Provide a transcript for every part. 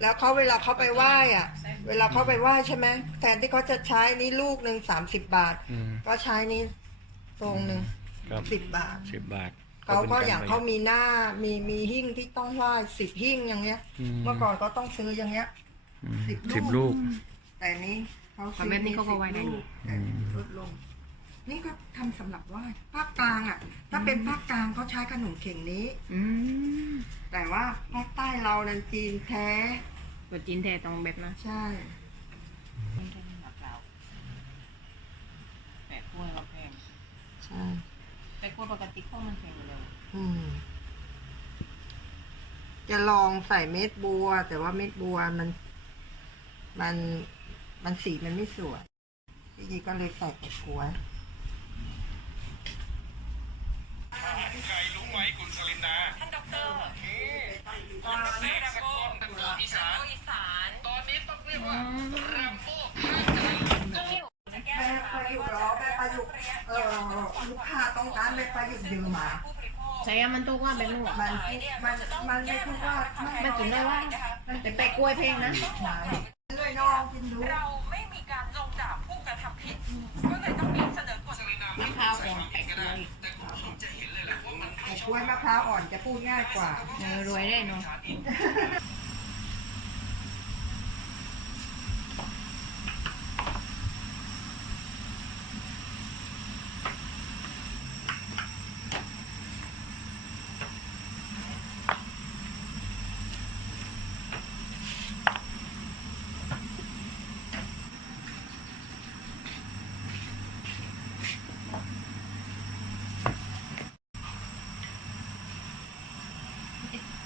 แล้วเขาเวลาเขาไปไหว้อะเวลาเขาไปไหว้ใช่ไหมแทนที่เขาจะใช้นี่ลูกหนึ่งสามสิบบาท อืม ก็ใช้นี่ตรงหนึ่งครับสิบบาท สิบบาทเขาก็ป็นรอย่างประหเขายัดมีหน้ามีมีหิ้งที่ต้องไหว้สิบหิ้งอย่างเงี้ยอืมเมื่อก่อนก็ต้องซื้ออย่างเงี้ยอืมสิบลูก สิบลูก แต่นี้เขาแบบนี้เขาก็ไหว้ได้ซื้อนี่แต่ลดลง นี่ก็ทำสำหรับไหว้ภาคกลางอะ ถ้าเป็นภาคกลางเขาใช้ขนมเข่งนี้ อืมแต่ว่าภาคใต้เรานันจีนแท้ตัวจีนแท้ตรงแบบนะใช่แปะกล้วยเราแพงใช่แปะกล้วยปกติข้าวมันแพงอยู่แล้วอืม จะลองใส่เม็ดบัว แต่ว่าเม็ดบัวมัน มัน มันสีมันไม่สวยพี่จีก็เลยใส่แต่กล้วย ไก่ลุงไว้กุล สลินดาท่านด็อกเตอร์คนเสกสกลตะโกอีสานอีสานตอนนี้ต้องเรียกว่าแรมโบ้แม่ประยุกต์เหรอแม่ประยุกต์เออลูกค้าต้องการแม่ประยุกต์ยืมมาใช่อะมันตัวว่าแบบนู้นอะมันมันมันไม่ทุกว่าไม่มันถึงได้ว่าแต่แปะกล้วยแพงนะเลยน้องกินดูเราไม่มีการลงดาบผู้กระทำผิดก็เลยต้อง กล้วยมะพร้าวอ่อนจะพูดง่ายกว่า เออรวยได้เนาะ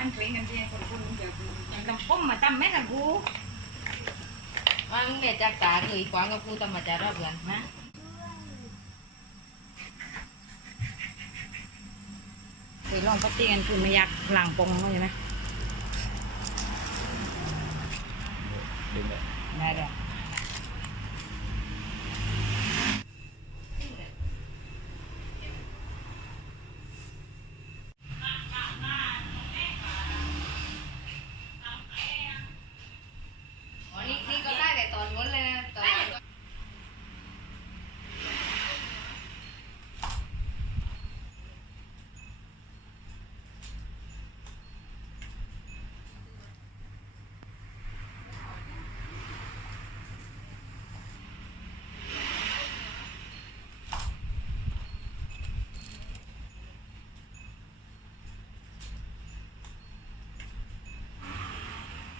อันเพลงกันเรียนคนคนเดียวอย่างกำปุ้มมาจำแม่กับกูมันเม็ดจากตาคืออีกวางกับกูตำมาจารอบเดือนนะเคยลองปฏิกันคือไม่อยากหลังปงใช่ไหมเป็นแบบได้เดี๋ยว อ๋อ นี่นี่ก็ได้แต่ตอนนู้นเลยนะตอนนั้น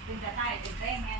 คุณ จะได้เป็นแรงไง